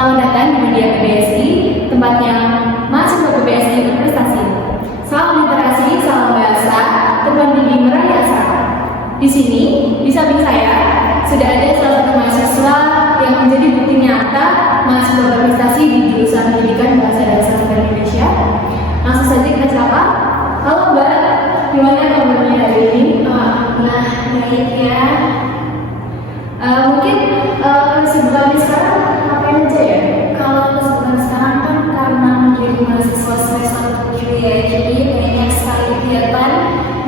Selamat datang di media PBSI, tempatnya mahasiswa PBSI berprestasi. Salam literasi, salam bahasa, terbang tinggi meraih asa. Di sini, di samping saya, sudah ada salah satu mahasiswa yang menjadi bukti nyata mahasiswa berprestasi di jurusan Pendidikan Bahasa dan Sastra Indonesia. Langsung saja kita sapa. Halo Mbak, gimana kabarnya hari ini? Alhamdulillah baik ya. Mungkin kesibukannya sekarang ngapain aja ya? Kalau kesibukan sekarang kan karena menjadi mahasiswa semester 7 ya, jadi banyak sekali kegiatan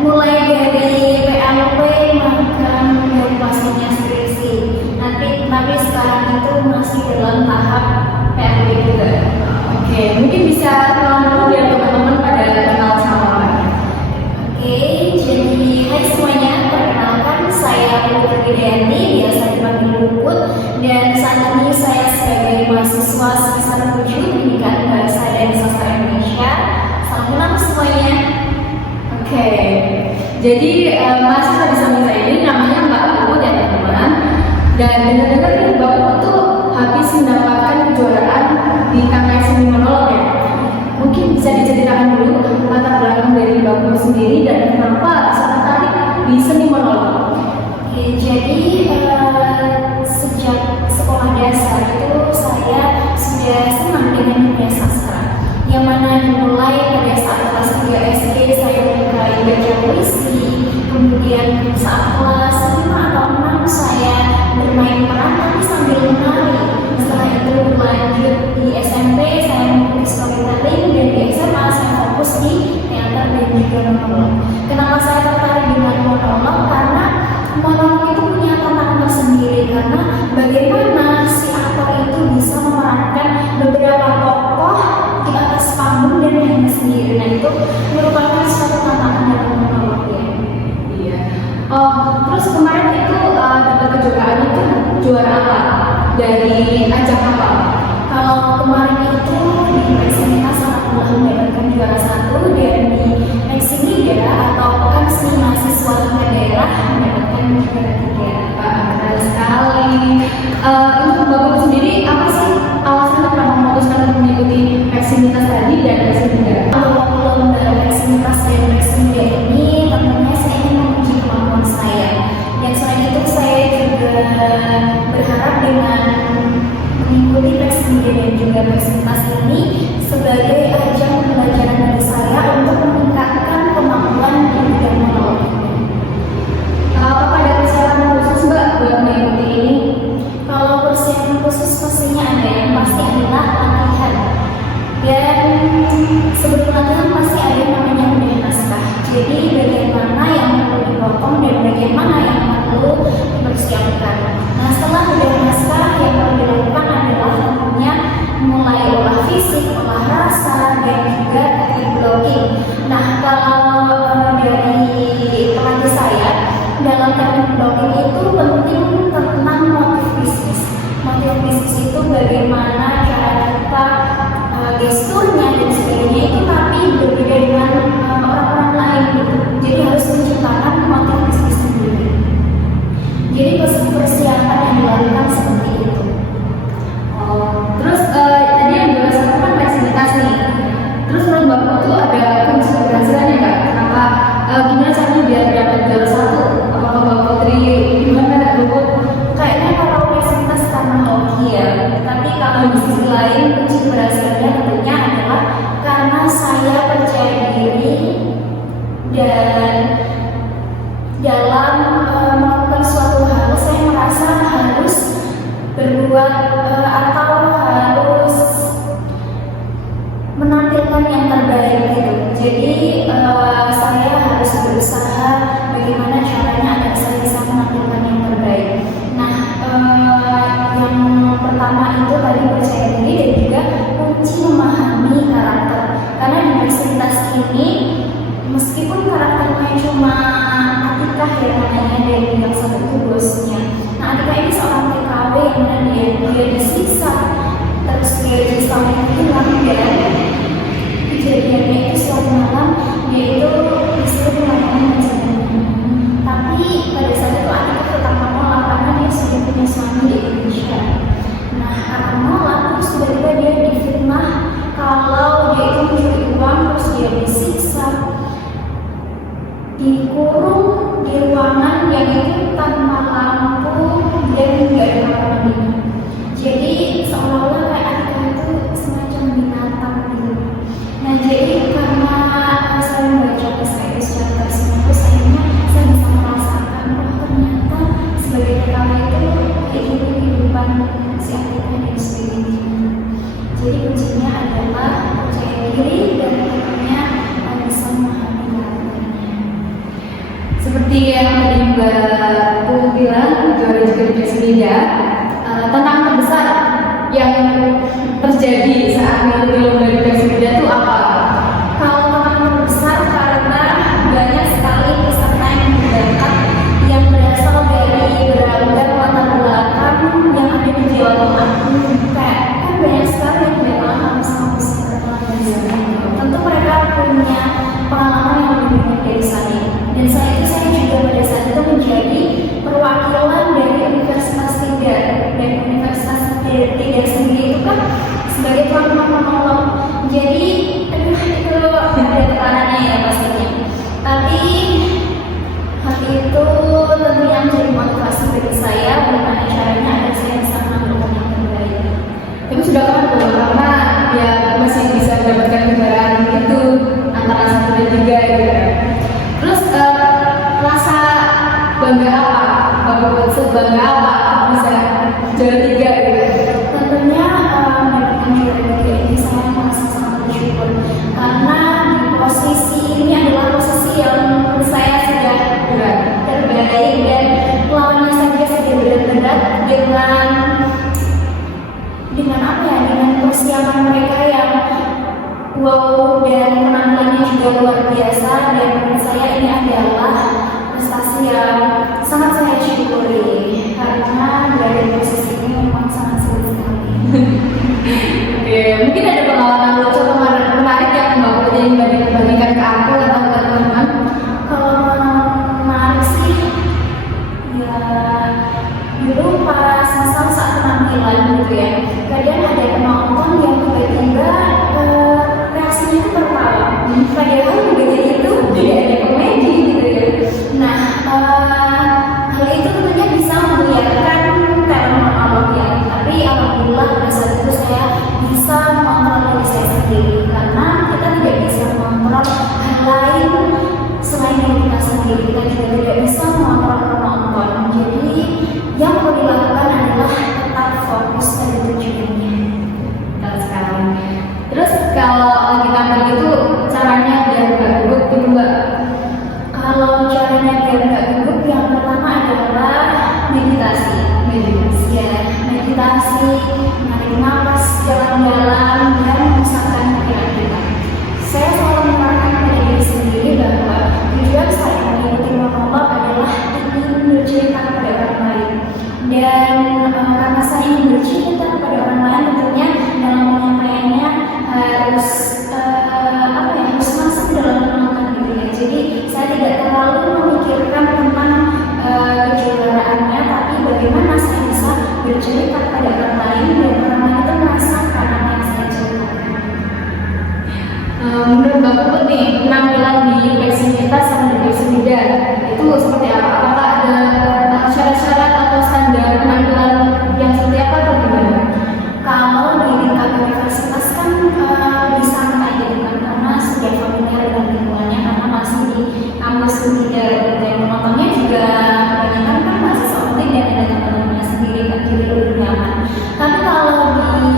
mulai dari PLP, magang, dan pastinya skripsi. Tapi sekarang itu masih dalam tahap PLP juga. Oke, mungkin bisa kenalan dulu biar teman-teman pada kenal sama Mbak. Oke, jadi hai semuanya, perkenalkan saya Putri Widianti, biasa dipanggil Puput, dan saat ini saya sebagai mahasiswa semester 7 Pendidikan Bahasa dan Sastra Indonesia. Salam kenal semuanya. Oke, jadi mahasiswa di samping saya ini namanya Mbak Puput ya teman-teman. Dan dengar-dengar nih Mbak Puput tuh habis mendapatkan kejuaraan di KKS Seni Monolog ya. Mungkin bisa diceritakan dulu latar belakang dari Mbak Puput sendiri dan kenapa bisa tertarik di seni monolog. Oke, jadi sejak sekolah dasar itu saya sudah senang dengan dunia sastra. Yang mana dimulai pada saat kelas 3 SD saya mulai baca puisi, kemudian saat kelas 5 atau 6 saya bermain peran tapi sambil menari. Setelah itu lanjut di SMP saya mengikuti storytelling, dan di SMA saya fokus di teater dan juga monolog. Kenapa saya tertarik dengan monolog? Karena monolog itu punya tantangan tersendiri, karena bagaimana si aktor itu bisa memerankan beberapa tokoh di atas panggung dan hanya sendiri. Nah, itu merupakan suatu tantangan dalam monolog ya. Iya. Oh, terus kemarin itu dapat kejuaraan itu juara apa? Dari ajang apa? Kalau kemarin itu di Peksimitas alhamdulillah mendapatkan juara 1, dan di Peksimiga atau Pekan Seni Mahasiswa Tingkat Daerah mendapatkan juara 3. Benar sekali. Untuk Mbak Puput sendiri apa sih alasan kenapa memutuskan untuk mengikuti Peksimitas tadi dan Peksimiga? Kalau lomba Peksimitas dan Peksimiga ini tentunya saya ingin menguji kemampuan saya, dan selain itu saya juga berharap dengan mengikuti Peksimiga dan juga Peksimitas ini sebagai ajang pembelajaran bagi saya untuk meningkatkan kemampuan di bidang monolog ini. Apakah ada persiapan khusus Mbak buat mengikuti ini? Kalau persiapan khusus pastinya ada, yang pasti adalah latihan. Dan sebelum latihan pasti ada yang namanya udah naskah. Jadi bagian mana yang perlu dipotong dan bagian mana yang perlu dipersiapkan. Nah, setelah udah naskah, yang perlu dilakukan adalah tentunya mulai olah fisik, olah rasa, dan juga teknik blocking. Nah, kalau dari pelatih saya dalam teknik blocking itu penting tentang motif bisnis. Motif bisnis itu bagaimana cara kita gesturnya dan sebagainya itu tapi berbeda dengan orang-orang lain gitu. Jadi harus menciptakan motif bisnis sendiri. Jadi persiapan yang dilakukan seperti itu. Oh, terus tadi yang juara satu kan Peksimitas nih. Terus menurut Mbak Puput tuh ada kunci keberhasilannya nggak? Kenapa? Gimana caranya biar dapat juara satu? Apakah Mbak Putri gimana Mbak Puput? Kayaknya kalau Peksimitas karena hoki ya, tapi kalau di sisi lain kunci keberhasilannya tentunya adalah karena saya percaya diri dan dalam melakukan suatu hal saya merasa harus berbuat atau harus menampilkan yang terbaik gitu. Jadi saya harus berusaha bagaimana caranya agar saya bisa menampilkan yang terbaik. Nah, yang pertama itu tadi percaya diri dan juga kunci memahami karakter. Karena di Peksimitas ini meskipun karakternya cuma Atika yang namanya, dan yang satu itu bosnya. Nah, Atika ini seorang TKW yang mana dia disiksa, terus dia sampai hilang, dan kejadiannya itu suatu malam dia itu disuruh melakukan penjagalan. Tapi pada saat itu Atika tetap menolak karena dia sudah punya suami di Indonesia. Nah, karena menolak terus Mbak bilang juara juga di Persmida, tantangan terbesar yang terjadi saat mengikuti lomba di Persmida itu apa? Kalau tantangan besar karena banyak sekali peserta yang berbakat yang berasal dari beragam latar belakang yang ada di Jawa Tengah. Kayak kan banyak sekali yang dari kampus-kampus terkenal dan sebagainya. Tentu mereka punya pengalaman yang lebih banyak dari saya. Dan saat itu saya juga pada saat itu menjadi perwakilan dari Universitas Tidar. Dan Universitas Tidar sendiri itu kan sebagai tuan rumah penolong. Jadi itu ada tekanannya ya pastinya. Tapi hal itu tentunya menjadi motivasi bagi saya bagaimana caranya agar saya bisa menampilkan yang terbaik. Tapi sudah kan karena ya masih bisa mendapatkan kejuaraan itu antara 1 dan 3 gitu ya. Terus rasa bangga apa? Sebangga apa bisa juara 3 gitu? Tentunya mendapatkan juara 3 ini saya merasa sangat bersyukur karena di posisi ini adalah posisi yang menurut saya sudah terbaik dan lawannya saja sudah berat-berat dengan apa ya, dengan persiapan mereka yang wow dan penampilannya juga luar biasa. Dan menurut saya ini adalah prestasi yang sangat saya syukuri karena dari posisi ini memang sangat sulit sekali. Oke, mungkin ada pengalaman lucu atau menarik yang Mbak Putri ingin bagikan ke aku atau ke teman-teman? Kalau menarik sih, ya dulu pas misal saat penampilan gitu ya, kadang ada penonton yang tiba-tiba reaksinya itu tertawa, padahal di bagian itu tidak ada komedi gitu ya. Nah, hal itu tentunya bisa membiarkan talent monolog ya, tapi alhamdulillah pada saat itu saya bisa mengontrol diri saya sendiri karena kita tidak bisa mengontrol hal lain selain diri kita sendiri. Kita juga tidak bisa mengontrol penonton. Jadi yang perlu dilakukan adalah tetap fokus pada tujuannya. Betul sekali. Terus kalau lagi tampil itu caranya biar nggak gugup itu Mbak? Kalau caranya biar nggak gugup, yang pertama adalah meditasi. Ya, meditasi, menarik nafas dalam-dalam dan memusatkan pikiran kita. Saya selalu mengarahkan pada diri sendiri bahwa tujuan saya mengikuti monolog adalah ingin bercerita kepada orang lain. Dan karena saya ingin bercerita kepada orang lain, tentunya dalam menyampaikannya harus harus masuk dalam penonton gitu ya. Jadi saya tidak terlalu memikirkan tentang kejuaraannya, tapi bagaimana saya bisa bercerita kepada orang lain dan orang lain itu merasakan apa yang saya ceritakan. Menurut Mbak Puput nih, penampilan di Persmida sama di Persmida itu seperti apa? Apakah ada syarat-syarat atau standar penampilan yang seperti apa atau gimana? Kalau di tingkat universitas kan bisa kayak gitu kan, karena sudah familiar dengan lingkungannya karena masih di kampus Tidar dan penontonnya juga kebanyakan kan masih seperti dan ada teman-temannya sendiri kan, jadi lebih nyaman. Tapi kalau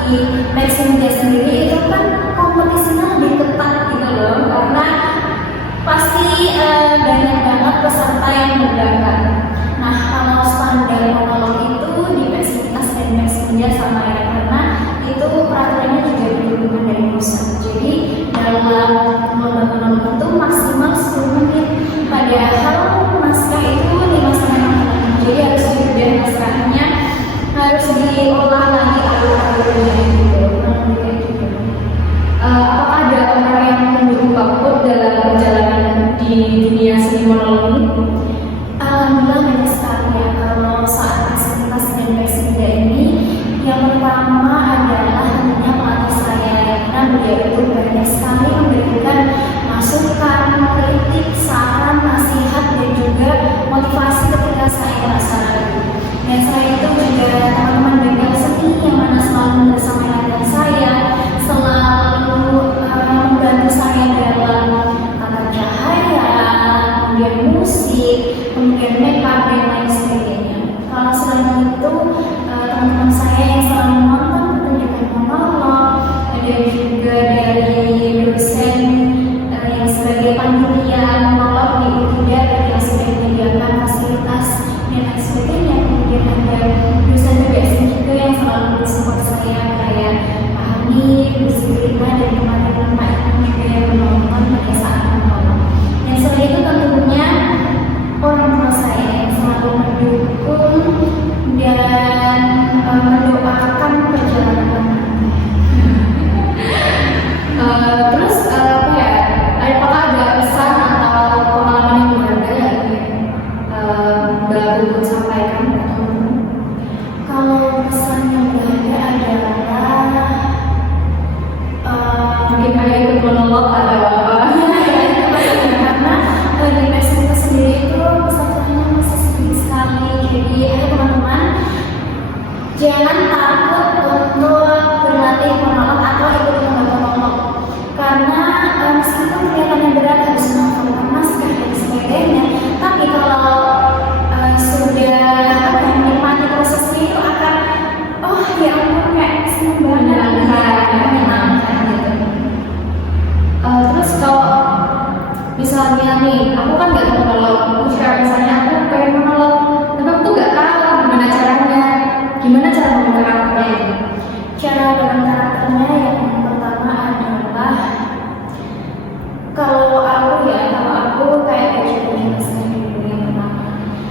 di Persmida sendiri itu kan kompetisinya lebih ketat gitu loh, karena pasti banyak banget peserta yang berbakat. Nah, kalau standar monolog itu di Persmida dan Persmida sama ya, karena itu peraturannya juga diturunkan dari pusat. Jadi dalam lomba monolog itu maksimal 10 menit, padahal naskah itu 5,5 menit. Jadi harus diubah naskahnya, harus diolah lagi alur-alurnya gitu. Apakah ada orang yang mendukung Mbak Puput dalam perjalanan di dunia seni monolog ini? Alhamdulillah banyak sekali ya. Kalau saat Persmida dan Persmida ini, yang pertama adalah tentunya pelatih saya, karena beliau itu banyak sekali memberikan masukan, kritik, saran, nasihat dan juga motivasi ketika saya merasa ragu. Dan saya itu juga teman-teman bengkel seni yang mana selalu bersama dengan saya, selalu membantu saya dalam tata cahaya, kemudian musik, kemudian makeup dan lain sebagainya. Kalau selain itu teman-teman saya yang selalu menonton pertunjukan monolog, ada juga dari dosen ini berdisiplin dan kemarin juga yang menonton pada saat menonton. Dan selain itu tentunya orang tua saya yang selalu mendukung dan mendoakan perjalanan kami. Terus apa ya? Apakah ada pesan atau pengalaman yang berharga yang Mbak Puput sampaikan? Kalau pesan yang berharga adalah Mungkin kayak ikut monolog atau apa? karena di PSMK sendiri itu pesertanya masih sedikit sekali. Jadi ayo teman-teman, jangan takut untuk berlatih monolog atau ikut lomba monolog, karena meskipun kelihatannya berat harus menghafalkan naskah dan sebagainya, tapi kalau sudah menikmati prosesnya itu akan ya ampun kayak seneng banget, menyenangkan gitu. Terus kalau misalnya nih, aku kan nggak tahu monolog, misalnya aku pengen monolog, tapi aku tuh nggak tahu gimana caranya, gimana cara membangun karakternya itu. Cara membangun karakternya yang pertama adalah kalau aku kayak baca penjelasan dulu yang pertama,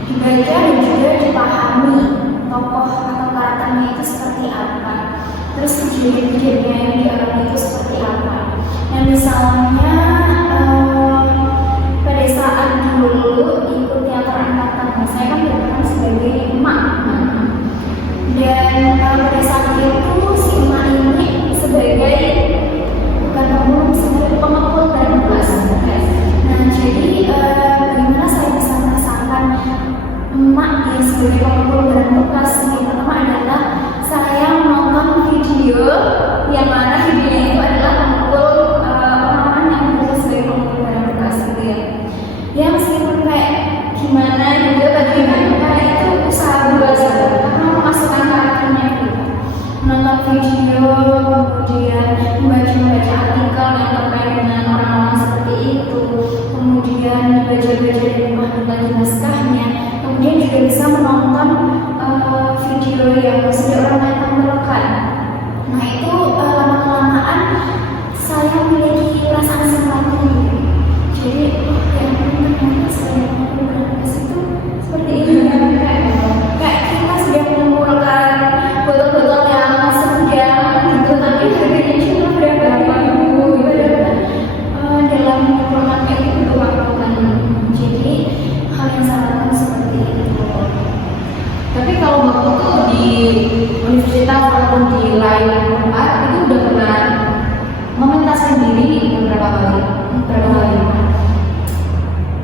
dibaca dan juga dipahami tokoh atau karakternya itu seperti apa, terus kejadian-kejadiannya yang dialami itu seperti apa. Nah misalnya pada saat dulu ikut teater angkatan, saya kan berperan sebagai emak, dan pada saat itu si emak ini sebagai bukan pemulung, sebagai pengepul dan kelas. Nah jadi bagaimana saya bisa merasakan emak yang sebagai pengepul dan kelas? Yang pertama adalah saya menonton video yang mana videonya itu adalah pengepul orang-orang yang bekerja sebagai pengepul dan kelas gitu ya. Ya meskipun kayak gimana juga bagi mereka itu usaha bahasa karena memasukkan karakternya gitu. Menonton video, kemudian membaca artikel yang terkait dengan orang-orang seperti itu, kemudian baca-baca di rumah berbagi naskahnya, kemudian juga bisa menonton video yang sudah orang lain tampilkan. Nah itu lama-kelamaan saya memiliki perasaan simpati gitu. Jadi yang ternyata saya mengumpulkan itu seperti ini, kayak kita sudah mengumpulkan botol-botol yang sedang gitu, tapi harganya cuma berapa ribu dalam mengumpulkan itu butuh waktu kan. Jadi hal yang sangat seperti itu. Tapi kalau waktu itu di universitas ataupun di lain tempat itu udah pernah mementaskan diri berapa kali?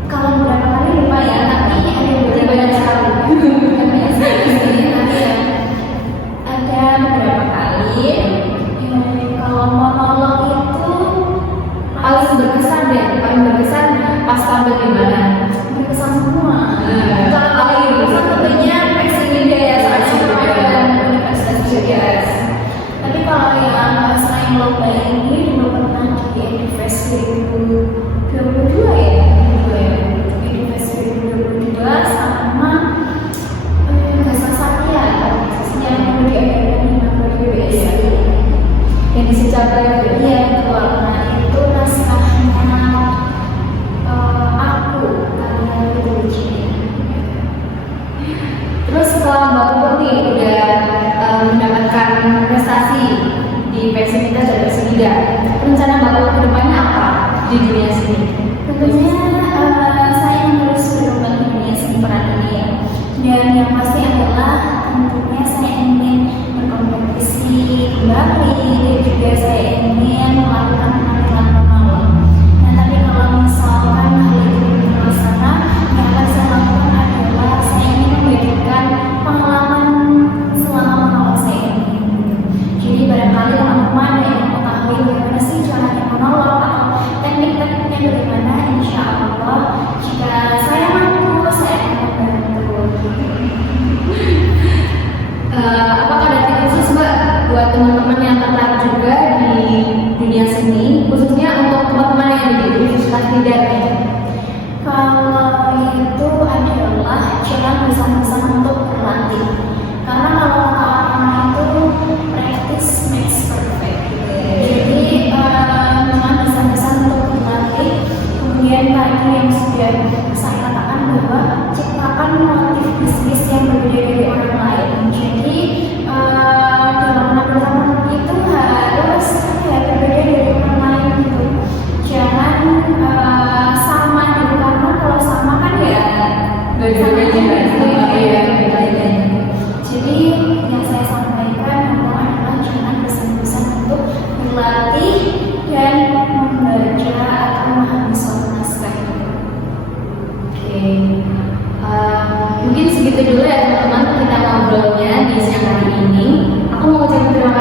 Kalau beberapa kali lupa ya, tapi ada Banyak sekali. ada beberapa kali. Kalau monolog itu Paling berkesan pas tampil di mana? berkesan semua. Kalau Kalau berkesan tentunya Peksi Media ya, soalnya Universitas UGS. Tapi kalau yang selain lomba ini belum pernah di Universitas 2022 ya, Universitas 2022 sama Gasa Satya yang diadakan di Nagoya ya. Yang di Secapa ya? Iya betul. Nah itu naskahnya aku karya Luigi. Terus setelah Mbak Puput nih udah mendapatkan prestasi di PSMK dan Persida, rencana Mbak Puput ke depannya apa di dunia seni? Tentunya saya ingin terus berkembang di dunia seni peran ini ya. Dan yang pasti adalah tentunya saya ingin berkompetisi kembali dan juga saya ingin melakukan penampilan monolog. Nah tapi kalau misalkan hal itu belum terlaksana, yang akan saya lakukan adalah saya ingin membagikan pengalaman selama monolog saya ini. Jadi barangkali teman-teman yang mengetahui bagaimana sih caranya monolog atau teknik-tekniknya bagaimana,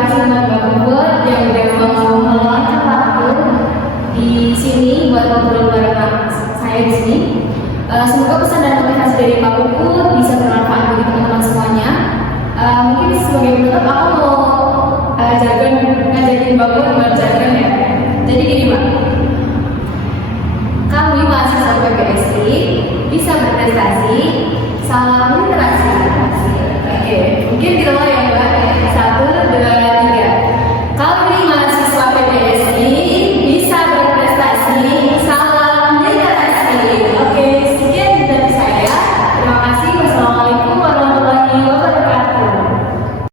kasih buat Mbak Puput yang udah mau meluangkan waktu di sini buat ngobrol bareng saya di sini. Semoga pesan dan motivasi dari Mbak Puput bisa bermanfaat bagi teman-teman semuanya. Mungkin sebagai penutup aku mau ngajakin Mbak Puput buat jargon ya. Jadi gini Mbak, kami mahasiswa PPSI bisa berprestasi